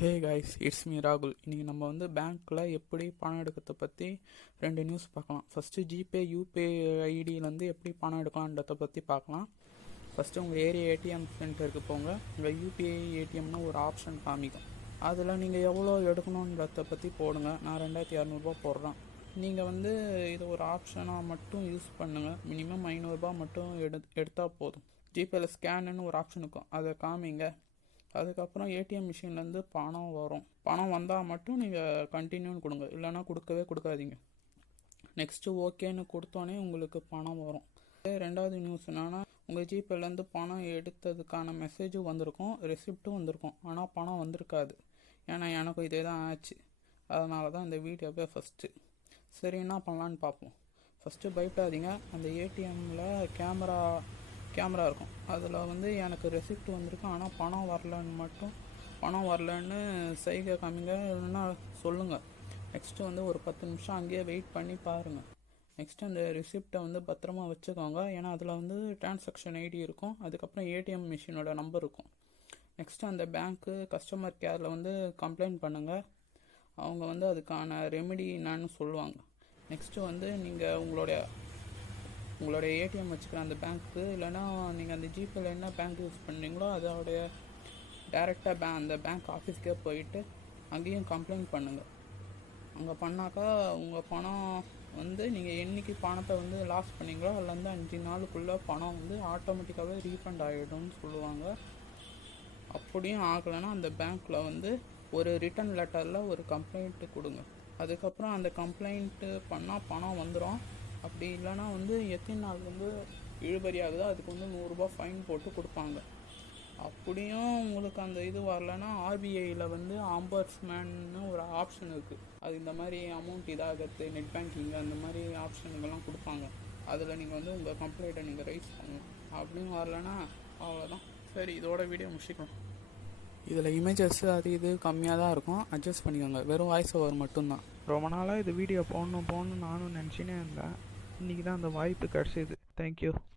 Hey guys, it's me ராகுல். இன்றைக்கி நம்ம வந்து பேங்க்கில் எப்படி பணம் எடுக்கிறத பற்றி 2 நியூஸ் பார்க்கலாம். ஃபஸ்ட்டு ஜிபே யூபிஐ ஐடியிலேருந்து எப்படி பணம் எடுக்கலான்றதை பற்றி பார்க்கலாம். ஃபஸ்ட்டு உங்கள் ஏரியா ஏடிஎம் சென்டருக்கு போங்க. உங்கள் யூபிஐ ஏடிஎம்னு ஒரு ஆப்ஷன் காமிக்கும். அதில் நீங்கள் எவ்வளோ எடுக்கணுன்றதை பற்றி போடுங்க. நான் 2200 போடுறேன். நீங்கள் வந்து இது ஒரு ஆப்ஷனாக மட்டும் யூஸ் பண்ணுங்கள். மினிமம் 500 மட்டும் எடுத்தால் போதும். ஜிபேயில் ஸ்கேனுன்னு ஒரு ஆப்ஷன் இருக்கும், அதை காமிங்க. அதுக்கப்புறம் ஏடிஎம் மிஷின்லேருந்து பணம் வரும். பணம் வந்தால் மட்டும் நீங்கள் கண்டினியூன்னு கொடுங்க, இல்லைனா கொடுக்கவே கொடுக்காதீங்க. நெக்ஸ்ட்டு ஓகேன்னு கொடுத்தோன்னே உங்களுக்கு பணம் வரும். ரெண்டாவது நியூஸ் என்னென்னா, உங்கள் ஜிபேலேருந்து பணம் எடுத்ததுக்கான மெசேஜும் வந்திருக்கும், ரெசிப்ட்டும் வந்திருக்கும். ஆனால் பணம் வந்திருக்காது. ஏன்னா எனக்கும் இதே தான் ஆச்சு. அதனால தான் இந்த வீடியோவே ஃபஸ்ட்டு. சரி, என்ன பண்ணலான்னு பார்ப்போம். ஃபஸ்ட்டு பயப்படாதீங்க. அந்த ஏடிஎம்மில் கேமரா இருக்கும். அதில் வந்து எனக்கு ரெசிப்ட் வந்திருக்கு, ஆனால் பணம் வரலன்னு சைகை காமிங்க, இல்லைன்னா சொல்லுங்கள். நெக்ஸ்ட்டு வந்து ஒரு 10 நிமிஷம் அங்கேயே வெயிட் பண்ணி பாருங்கள். நெக்ஸ்ட்டு அந்த ரிசிப்டை வந்து பத்திரமா வச்சுக்கோங்க. ஏன்னா அதில் வந்து டிரான்சாக்ஷன் ஐடி இருக்கும், அதுக்கப்புறம் ஏடிஎம் மிஷினோட நம்பர் இருக்கும். நெக்ஸ்ட்டு அந்த பேங்க்கு கஸ்டமர் கேரில் வந்து கம்ப்ளைண்ட் பண்ணுங்கள். அவங்க வந்து அதுக்கான ரெமெடி என்னான்னு சொல்லுவாங்க. நெக்ஸ்ட்டு வந்து நீங்கள் உங்களோட ஏடிஎம் வச்சுக்கிற அந்த பேங்க்கு, இல்லைனா நீங்கள் அந்த ஜிபேயில் என்ன பேங்க் யூஸ் பண்ணுறீங்களோ அதோடைய டேரெக்டாக அந்த பேங்க் ஆஃபீஸ்க்கே போயிட்டு அங்கேயும் கம்ப்ளைண்ட் பண்ணுங்கள். அங்கே பண்ணாக்கா உங்கள் பணம் வந்து நீங்கள் என்றைக்கு பணத்தை வந்து லாஸ் பண்ணீங்களோ அதுலேருந்து 5 நாளுக்குள்ளே பணம் வந்து ஆட்டோமேட்டிக்காகவே ரீஃபண்ட் ஆகிடும்னு சொல்லுவாங்க. அப்படியும் ஆகலைன்னா அந்த பேங்க்கில் வந்து ஒரு ரிட்டன் லெட்டரில் ஒரு கம்ப்ளைண்ட்டு கொடுங்க. அதுக்கப்புறம் அந்த கம்ப்ளைண்ட்டு பண்ணால் பணம் வந்துடும். அப்படி இல்லைனா வந்து எத்தனை நாள் வந்து இழுபறி ஆகுதோ அதுக்கு வந்து 100 ரூபா ஃபைன் போட்டு கொடுப்பாங்க. அப்படியும் உங்களுக்கு அந்த இது வரலன்னா ஆர்பிஐயில் வந்து ஆம்பர்ஸ்மேன்னு ஒரு ஆப்ஷன் இருக்குது. அது இந்த மாதிரி அமௌண்ட் இதாகிறது, நெட் பேங்கிங் அந்த மாதிரி ஆப்ஷனுங்கெல்லாம் கொடுப்பாங்க. அதில் நீங்கள் வந்து உங்கள் கம்ப்ளைண்ட்டை நீங்கள் ரைஸ் பண்ணணும். அப்படியும் வரலன்னா அவ்வளோதான். சரி, இதோட வீடியோ முடிச்சுக்கலாம். இதில் இமேஜஸ் அது இது கம்மியாக தான் இருக்கும், அட்ஜஸ்ட் பண்ணிக்கோங்க. வெறும் வாய்ஸ் ஓவர் மட்டும்தான். ரொம்ப நாளாக இது வீடியோ போடணும்னு நானும் நினச்சினே இருந்தேன். இன்றைக்கி தான் அந்த வாய்ப்பு கிடச்சிது. தேங்க்யூ.